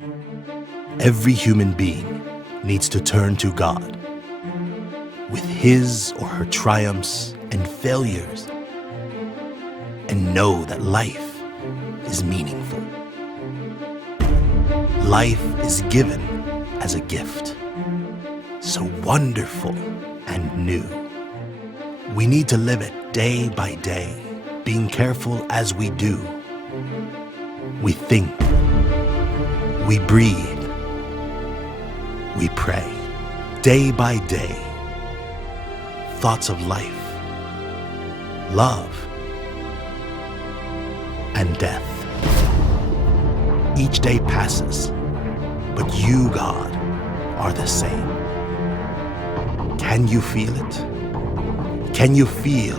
Every human being needs to turn to God with his or her triumphs and failures and know that life is meaningful. Life is given as a gift, so wonderful and new. We need to live it day by day, being careful as we do. We think, we breathe, we pray, day by day. Thoughts of life, love, and death. Each day passes, but you, God, are the same. Can you feel it? Can you feel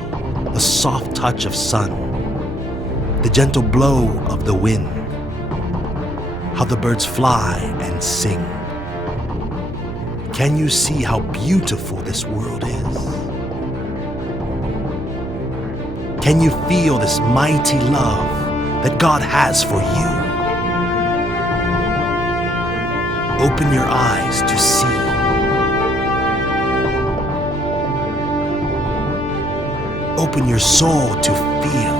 the soft touch of sun, the gentle blow of the wind, how the birds fly and sing? Can you see how beautiful this world is? Can you feel this mighty love that God has for you? Open your eyes to see. Open your soul to feel.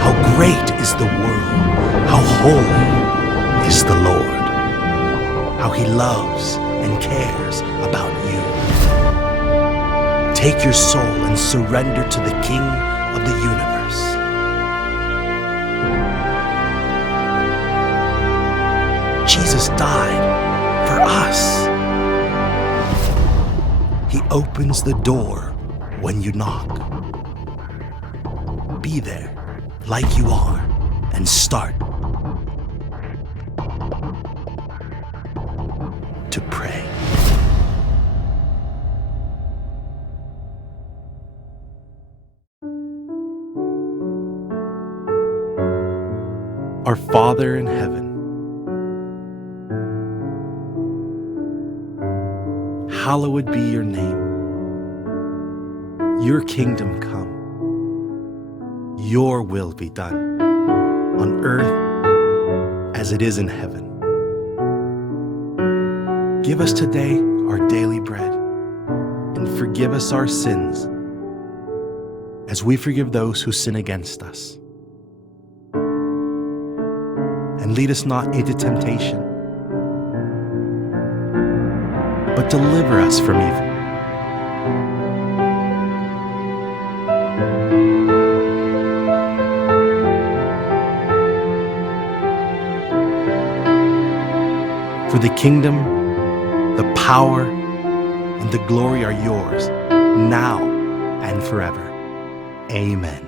How great is the world, how holy is the Lord, how He loves and cares about you. Take your soul and surrender to the King of the universe. Jesus died for us. He opens the door when you knock. Be there like you are and start to pray. Our Father in heaven, hallowed be your name. Your kingdom come. Your will be done on earth as it is in heaven. Give us today our daily bread and forgive us our sins as we forgive those who sin against us. And lead us not into temptation, but deliver us from evil. For the kingdom, the power, and the glory are yours, now and forever. Amen.